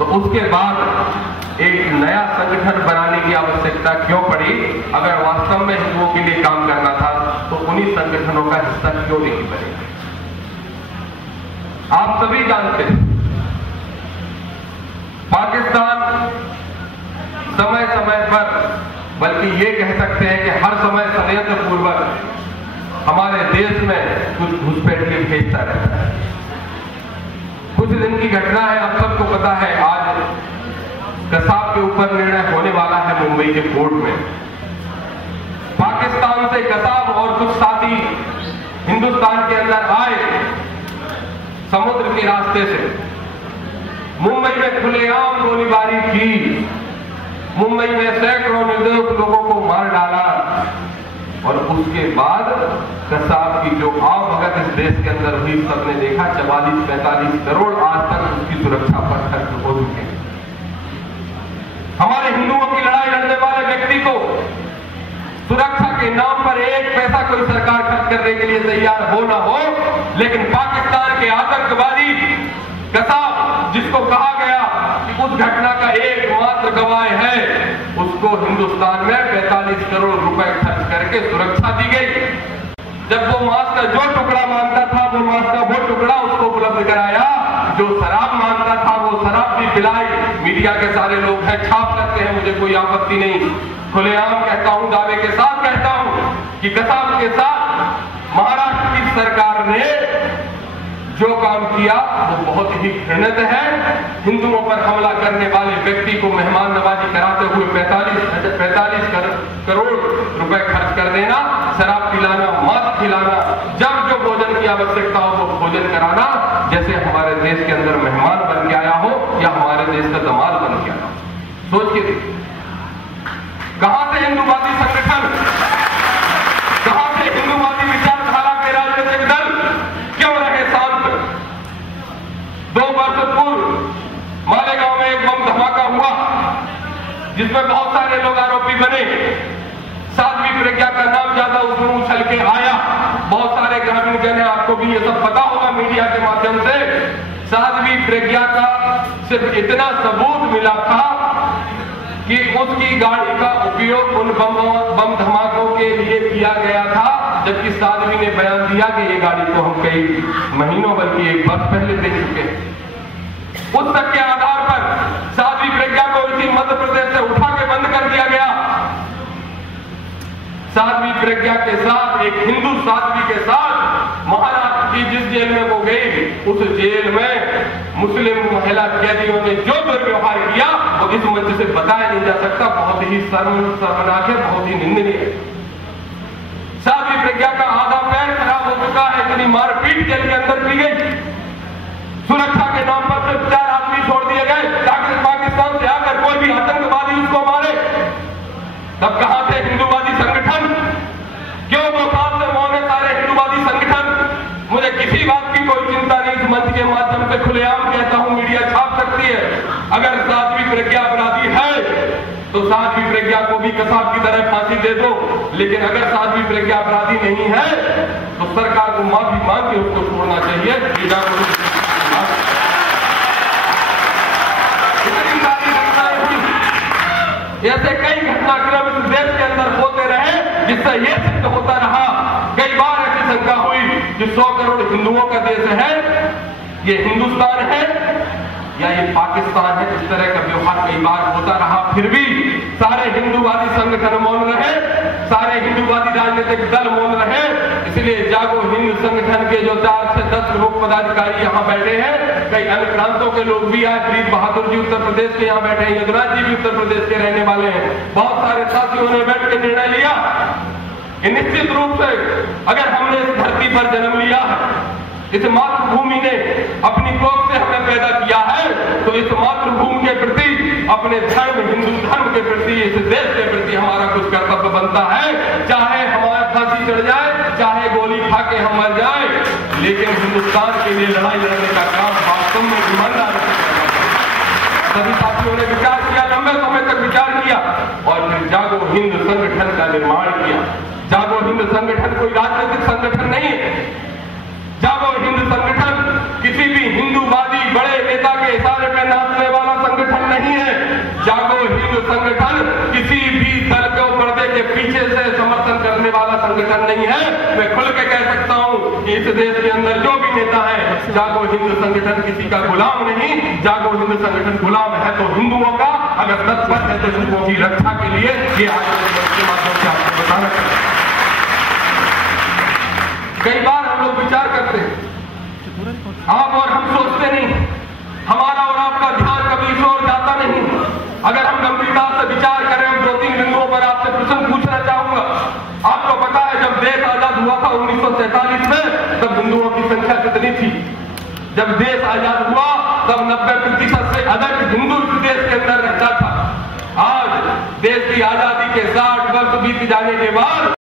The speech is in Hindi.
तो उसके बाद एक नया संगठन बनाने की आवश्यकता क्यों पड़ी? अगर वास्तव में हिंदुओं के लिए काम करना था तो उन्हीं संगठनों का हिस्सा क्यों नहीं बने? आप सभी जानते हैं पाकिस्तान समय समय पर, बल्कि ये कह सकते हैं कि हर समय षड्यंत्र पूर्वक हमारे देश में कुछ घुसपैठिए भेजता रहता है। कुछ दिन की घटना है, आप सबको पता है, आज कसाब के ऊपर निर्णय होने वाला है मुंबई के कोर्ट में। पाकिस्तान से कसाब और कुछ साथी हिंदुस्तान के अंदर आए समुद्र के रास्ते से, मुंबई में खुलेआम गोलीबारी की, मुंबई में सैकड़ों निर्दोष लोगों को मार डाला और उसके बाद कसाब की जो आवभगत इस देश के अंदर हुई, सबने देखा 44-45 करोड़ आज तक उसकी सुरक्षा पर खर्च हो चुके हैं। हमारे हिंदुओं की लड़ाई लड़ने वाले व्यक्ति को सुरक्षा के नाम पर एक पैसा कोई सरकार खर्च करने के लिए तैयार हो ना हो, लेकिन पाकिस्तान के आतंकवादी कसाब, जिसको कहा गया कि उस घटना का एकमात्र गवाह है, उसको हिंदुस्तान में 45 करोड़ रुपए खर्च करके सुरक्षा दी गई। जब वो मांस का जो टुकड़ा मांगता था, वो मांस का वो टुकड़ा उसको उपलब्ध कराया। जो शराब मांगता था, वो शराब भी पिलाई। मीडिया के सारे लोग हैं, छाप सकते हैं, मुझे कोई आपत्ति नहीं। खुलेआम कहता हूं, दावे के साथ कहता हूं कि कसाब के साथ महाराष्ट्र की सरकार ने जो काम किया वो बहुत ही घृणित है। हिंदुओं पर हमला करने वाले व्यक्ति को मेहमान नवाजी कराते हुए 45 करोड़ रुपए खर्च कर देना, शराब पिलाना, मांस खिलाना, जब जो भोजन की आवश्यकता हो वो भोजन कराना, जैसे हमारे देश के अंदर मेहमान बन के आया हो या हमारे देश का दामाद बन के आया हो। सोच के देखिए, कहां से हिंदूवादी संगठन, कहां से हिंदूवादी विचारधारा के राजनीतिक दल क्यों रहे शांत? 2 वर्ष पूर्व मालेगांव में एक बम धमाका हुआ जिसमें बहुत सारे लोग आरोपी बने। साध्वी प्रज्ञा का नाम ज्यादा उसमें उछल के आया। बहुत सारे ग्रामीण जन है, आपको भी ये सब पता होगा मीडिया के माध्यम से। साध्वी प्रज्ञा का सिर्फ इतना सबूत मिला था कि उसकी गाड़ी का उपयोग उन बम धमाकों के लिए किया गया था, जबकि साध्वी ने बयान दिया कि ये गाड़ी को हम कई महीनों बल्कि 1 वर्ष पहले दे चुके हैं। उस तक के आधार पर साध्वी प्रज्ञा को इसी मध्य प्रदेश से उठा के बंद कर दिया गया। साध्वी प्रज्ञा के साथ, एक हिंदू साध्वी के साथ महाराष्ट्र की जिस जेल में वो गई, उस जेल में मुस्लिम महिला कैदियों ने जो दुर्व्यवहार किया वो इस मंच से बताया नहीं जा सकता। बहुत ही शर्मनाक है, बहुत ही निंदनीय है। साध्वी प्रज्ञा का आधा पैर खराब हो चुका है, इतनी मारपीट जेल के अंदर की गई। सुरक्षा के नाम पर सिर्फ 4 आदमी छोड़ दिए गए ताकि पाकिस्तान से आकर कोई भी आतंकवादी उसको मारे। तब कहां थे हिंदूवादी संगठन? क्यों वो साथ से मौन है सारे हिंदूवादी संगठन? मुझे किसी बात की कोई चिंता नहीं, इस मंच के माध्यम से खुलेआम कहता हूं, मीडिया छाप सकती है। अगर साध्वी प्रज्ञा अपराधी है तो साध्वी प्रज्ञा को भी कसाब की तरह फांसी दे दो, लेकिन अगर साध्वी प्रज्ञा अपराधी नहीं है तो सरकार को माफी मांग के उसको छोड़ना चाहिए। इतनी सारी घटनाएं हुई, ऐसे कई घटनाक्रम इस देश के अंदर होते रहे जिससे यह सिद्ध होता रहा। कई बार ऐसी शंका हुई कि 100 करोड़ हिंदुओं का देश है, ये हिंदुस्तान है या ये पाकिस्तान है। इस तरह का व्यवहार कई बार होता रहा, फिर भी सारे हिंदूवादी संगठन मौन रहे, सारे हिंदूवादी राजनीतिक दल मौन रहे। इसलिए जागो हिंद संगठन के जो 4 से 10 लोग पदाधिकारी यहाँ बैठे हैं, कई अन्य प्रांतों के लोग भी आए। प्रीत बहादुर जी उत्तर प्रदेश के यहाँ बैठे हैं, यदुराज जी भी उत्तर प्रदेश के रहने वाले हैं। बहुत सारे साथियों ने बैठ के निर्णय लिया कि निश्चित रूप से अगर हमने इस धरती पर जन्म लिया है, इस मातृभूमि ने अपनी गोद से हमें पैदा किया है, तो इस मातृभूमि के प्रति, अपने धर्म हिंदू धर्म के प्रति, इस देश के प्रति हमारा कुछ कर्तव्य बनता है। चाहे हमारा फांसी चढ़ जाए, चाहे गोली खा के हम मर जाए, लेकिन हिंदुस्तान के लिए लड़ाई लड़ने का काम वास्तव में ईमानदारी से करना चाहिए। सभी साथियों ने विचार किया, लंबे समय तक विचार किया और फिर जागो हिंद संगठन का निर्माण किया। जागो हिंद संगठन कोई राजनीतिक संगठन नहीं है। जागो हिंद संगठन किसी भी हिंदूवादी बड़े नेता के इशारे पर नाचने वाला संगठन जागो हिंद संगठन किसी भी दल को पर्दे के पीछे से समर्थन करने वाला संगठन नहीं है। मैं खुल के कह सकता हूं कि इस देश के अंदर जो भी नेता है, जागो हिंद संगठन किसी का गुलाम नहीं। जागो हिंद संगठन गुलाम है तो हिंदुओं का, अगर तत्पर है तो हिंदुओं की रक्षा के लिए। ये आज के माध्यम से आपको बताना चाहिए। कई बार हम लोग विचार करते हैं, आप और हम सोचते नहीं, हमारा और आपका ध्यान कभी इस ओर जाता नहीं। अगर हम गंभीरता से विचार करें, हम 2-3 बिंदुओं पर आपसे प्रश्न पूछना चाहूंगा। आपको पता है जब देश आजाद हुआ था 1947 में, तब हिंदुओं की संख्या कितनी थी? जब देश आजाद हुआ तब 90% से अधिक हिंदू इस देश के अंदर रहता था। आज देश की आजादी के 60 वर्ष बीत जाने के बाद